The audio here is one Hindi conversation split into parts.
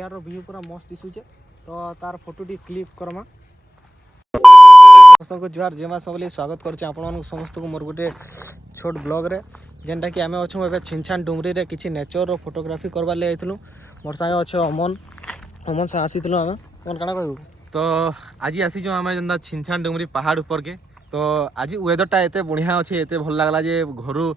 यार व्यू पूरा मस्त दिशुचे तो तार फोटोटी क्लिक करमा समस्त को जुआर जेमा सबले स्वागत करछे आपण समस्त को मोर गोटे छोट ब्लॉग रे जेनटा कि आमे अछु एबे छिनछान डुमरी रे किछि नेचर रो फोटोग्राफी करबा ले आइथलु मोर संगे अच्छे अमन से आसीथलु आमे कोन काना कहू तो आज आसी जो आमे जंदा छिनछान डुमरी पहाड़ ऊपर के तो आज वेदरटा एते बढ़िया अच्छे एते भल लागला जे घरु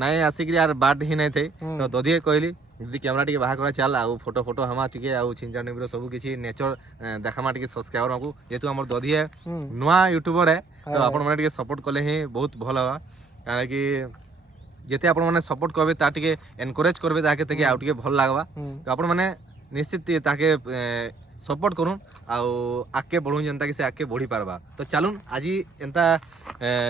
नाय आसिक यार बाट ही नै थे तो ददिए कहली दीदी कैमरा टिके बाहर करा चल आउ फोटो फोटो हमा टिके आउ छिनछान डुमरी सब किछि नेचर देखामा टिके सब्सक्राइबर को जेतु हमर ददी है नुआ यूट्यूबर है तो आपण माने टिके सपोर्ट कले ही बहुत भल हवा काहे कि जेते आपण माने सपोर्ट करबे ता टिके एनकरेज करबे ताके तके आउ टिके भल लागबा तो आपण माने निश्चित ताके सपोर्ट करूँ आगे बढ़ू जनता कि से आगे बढ़ी पारबा तो चलून आज एंता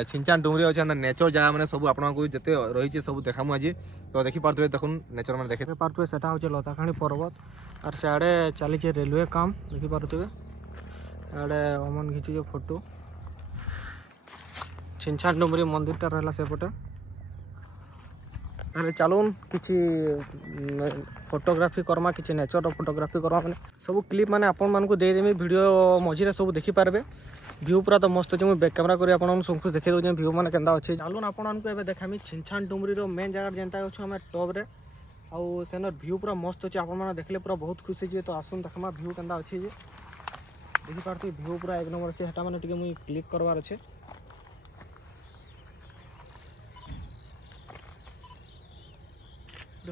छिनछान डुमरी अच्छे नेचर जगह मैंने सब आपको जिते रही सब देखामु आज तो देखी पारे देखुन नेचर मैंने देखे पारे सेटा हूँ लताखाणी पर्वत और सियाड़े चली रेलवे काम देखी पारे आड़े अमन घिचुचे फोटो छिनछान डुमरी मंदिरटा रहा सेपटे अरे चलून किसी फोटोग्राफी करमा किसी नेचर फोटोग्राफी करमा मैंने सब क्लिप मैंने आपण मान को देदेमी वीडियो मझे सब देखिपारे व्यू पूरा तो मस्त अच्छे मुझे बैक कैमेरा कर सबको देखे दूसरे व्यू मैंने केंदा अच्छे चलून आपको देखामी छिनछान डुमरी मेन जगह जेनता अच्छे आम टॉप रे आउ सेनर व्यू पूरा मस्त अच्छे आपने देखले पूरा बहुत खुशी है तो आसुन देखमा व्यू केंदा अच्छे देखिपारे व्यू पूरा एक नंबर अच्छे मैंने टिके मुझे क्लिक करवार अच्छे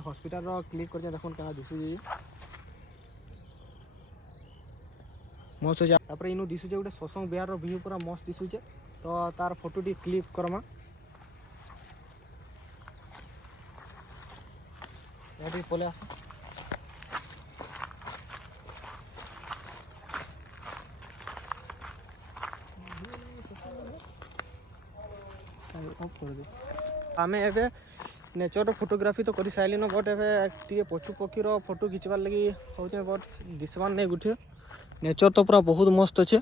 हॉस्पिटल क्लिक कर देखो क्या दिशुचे मस्त अच्छे इनु दिशुचे गोटे सत्संग बिहार व्यू पूरा मस्त दिशुचे तो तार फोटोटी क्लिक करमा पले आस आमे एबे नेचर फोटोग्राफी तो कर सारे बट ए पशु पक्षीर फोटो खिंचवार लगी हूँ बट दिशबार नहीं गुठे नेचर तो पूरा बहुत मस्त अच्छे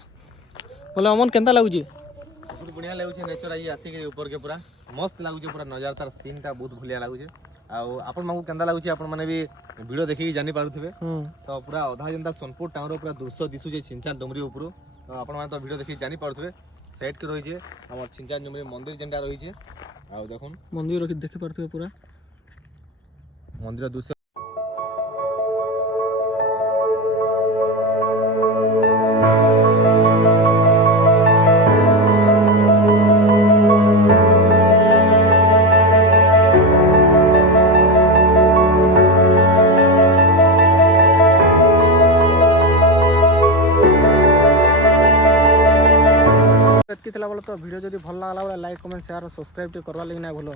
बोले अमन केंता लगुच बहुत बढ़िया लगुच नेचर आज आसिक ऊपर के पूरा मस्त लगुच पूरा नज़ारा तार सीनटा बहुत भलिया लगुच आपण मानू केंता लगुच आपण मैंने भी वीडियो देखिए जानी पारुथिबे तो पूरा अधा जेनता सोनपुर टाउन पूरा दृश्य दिशुचे छिनछान डुमरी ऊपर तो आपण माने तो वीडियो देखिए जानी पारुथिबे साइड के रही है हमर छिनछान डुमरी मंदिर जेनटा रही है आउ देखुन मंदिर देखि पारथुबे पूरा मंदिर दृश्य तो वीडियो जब भल लगा लाइक कमेंट शेयर सब्सक्राइब करवा लगी ना भूल।